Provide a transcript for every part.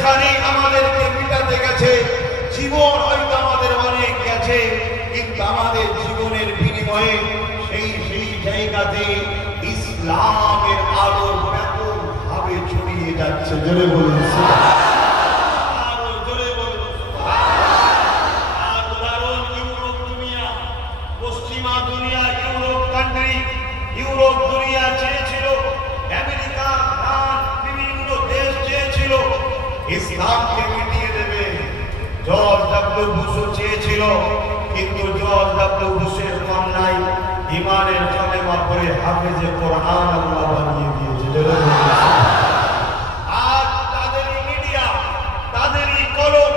সেখানেই আমাদেরকে মিটাতে গেছে। জীবন হয়তো আমাদের অনেক গেছে, কিন্তু আমাদের জীবনের বিনিময়ে সেই জায়গাতে ইসলামের আলো ব্যাপকভাবে ছড়িয়ে যাচ্ছে। জোরে বলুন আরো জোরে বলুন। আর উদাহরণ ইউরোপ দুনিয়া, পশ্চিমা দুনিয়া, ইউরোপ কান্ট্রি, ইউরোপ দুনিয়া চেয়েছিল, আমেরিকা, ফ্রান্স, বিভিন্ন দেশ চেয়েছিল ইসলামকে মিটিয়ে দেবে। জর্জ ডব্লিউ বুশও চেয়েছিল, কিন্তু জর্জ ডব্লিউ বুশের কন্যাই ইমানের কালেমা পড়ে হাফেজে কোরআন আল্লাহ বানিয়ে দিয়েছে। আর তাদেরই মিডিয়া, তাদেরই কলম,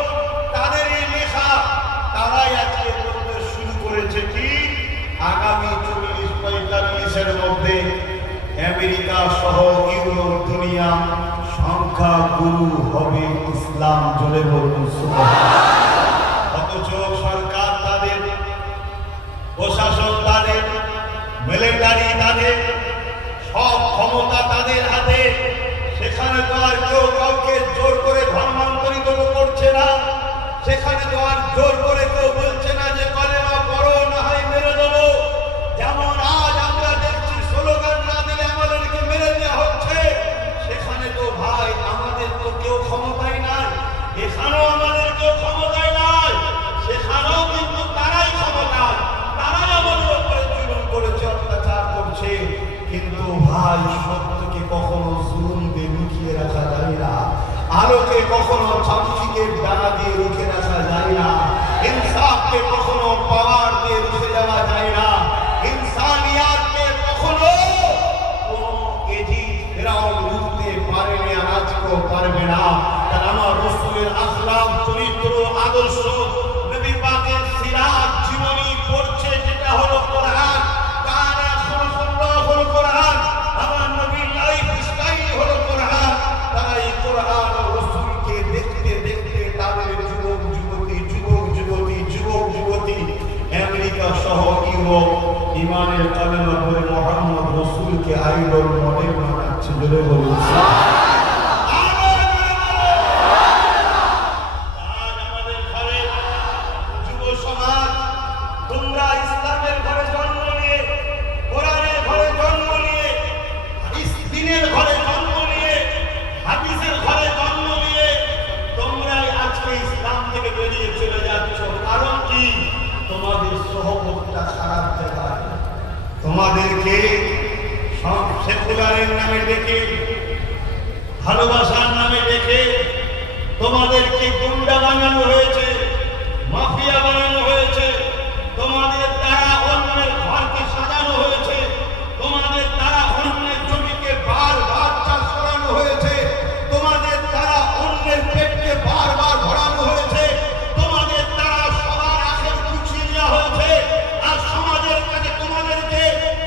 তাদেরই লেখা, তারাই আজকে বলতে শুরু করেছে কি আগামী 40-45-এর মধ্যে আমেরিকা সহ ইউরোপ দুনিয়া সংখ্যা গুরু হবে ইসলাম। জোরে বলুন সুবহানাল্লাহ। অথচ সরকার তাদের, প্রশাসন তাদের, মিলিটারি তাদের, সব ক্ষমতা তাদের হাতে। সেখানে তো আর কেউ কাউকে জোর করে ধর্মান্তরিত করছে না। সেখানে তো আর জোর করে কেউ বলছে না যে কলেমা পড়ো না হয় মেরে দেবো। যেমন আজ আমরা দেখছি স্লোগান না দিলে আমাদেরকে মেরে দেওয়া হচ্ছে, সেখানে তো ভাই আমাদের তো কেউ ক্ষমতাই নাই। এখানেও আমাদের কেউ ক্ষমতায় নাই, সেখানেও কিন্তু তারাই ক্ষমতায়, তারাই আমাদের উপরে জুলুম করেছে, অত্যাচার করছে। কিন্তু ভাই সত্যকে কখনো জুলুম দিয়ে লুকিয়ে রাখা যায় না, আলোকে কখনো চামচিকে ডানা দিয়ে রুখে রাখা যায় না, ইনসাফকে কখনো পাওয়ার দিয়ে রুখে যাওয়া যায় না, ইনসানিয়াতকে কখনো কোনো এজিদ ফেরাউন রুখতে পারেনি, আজকেও পারবে না। তার আমার রাসূলের আখলাক, চরিত্র, আদর্শ, নবী পাকের সিরাত, জীবনী পড়ছে, যেটা হলো কোরআন। কানা খুলুকুল্লাহুল কোরআন, আমার নবীর লাইফ স্টাইল হলো কোরআন। তারা এই কোরআন ও রাসূলকে দেখতে দেখতে তাদের যুবক যুবতী আমেরিকা সহ ইউরোপ ইমানের কালেমা পড়ে মুহাম্মদ রাসূলকে আইডল মডেল বানাচ্ছে। জোরে বলুন তোমাদেরকে সেকুলারের নামে ডেকে, ভালোবাসার নামে ডেকে তোমাদেরকে গুন্ডা বানানো হয়েছে, মাফিয়া বানানো হয়েছে। তোমাদের দ্বারা অন্যের ঘরকে সাজানো হয়েছে, তোমাদের দ্বারা অন্যের জমিকে বারবার চাষ করানো হয়েছে, তোমাদের দ্বারা অন্যের পেটকে বারবার ভরানো হয়েছে, তোমাদের দ্বারা সবার আখের গুছিয়ে দেওয়া হয়েছে। আর সমাজের কাছে তোমাদেরকে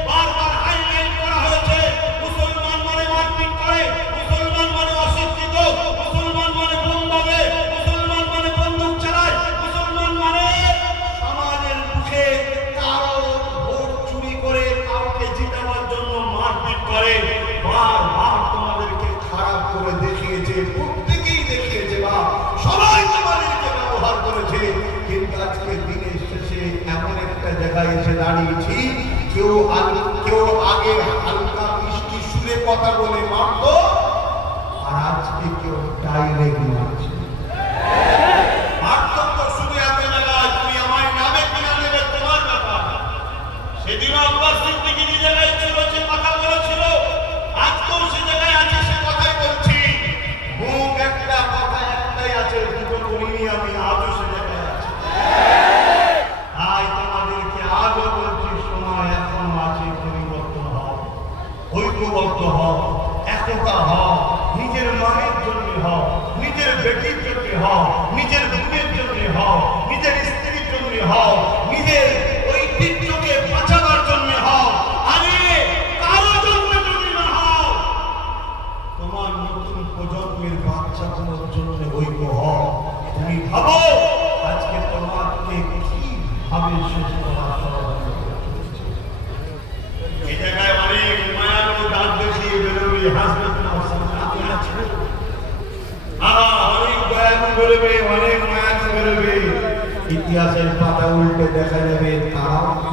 বারবার হাইলাইট করা হয়েছে। মুসলমান মানে মারপিট করে, মুসলমান মানে অশিক্ষিত, মুসলমান মানে বোম দাবে, মুসলমান মানে বন্দুক চালায়, মুসলমান মানে সমাজের মুখে কারো ভোট চুরি করে কাউকে জিতানোর জন্য মারপিট করে। বারবার তোমাদেরকে খারাপ করে দেখিয়েছে, প্রত্যেকেই দেখিয়েছে, বা সবাই তোমাদেরকে ব্যবহার করেছে। কিন্তু আজকে দিনের শেষে এমন একটা জায়গায় এসে দাঁড়িয়েছি, কেউ আগে হালকা মিষ্টি সুরে কথা বলে মারত, আর আজকে কেউ ডাইরেক্ট মারছে। পার্থক্য শুধু এত জায়গায়, তুমি আমার নামে কিনা নেবে তোমার ব্যাপার। সেদিন আব্বাস সিদ্দিকী যে জায়গায় ছিল, যে কথা বলেছিল, আজকেও সে জায়গায় আছে, সে কথাই বলছি। মুখ একটা, কথা একটাই আছে, দুটো বলিনি আমি, আজও সে জায়গায় আছে। তাই তোমাদেরকে আজও বলছি, সময় এখনো আছে, পরিবর্তন হও, ঐক্যবদ্ধ হও, একতা হও, নিজের মায়ের জন্য হও, নিজের বেটির জন্য হও, নিজের বোনের জন্য হও, নিজের স্ত্রীর জন্য হও, নিজের ঐতিহ্যকে বাঁচাবার জন্য হও। আরে কারো জন্য যদি না হও, তোমার নতুন প্রজন্মের বাচ্চাগুলোর জন্য ঐক্য হও। তুমি ভাবো আজকে তোমাকে কিভাবে শেষ করা এই জায়গায় অনেক মায়ালো দাঁত দেখিয়ে বেরোবি, হাসবে তোমার সামনে। অনেক বেরোবে, অনেক মায়াজি বেরোবে। ইতিহাসের পাতা উল্টে দেখা যাবে তারাও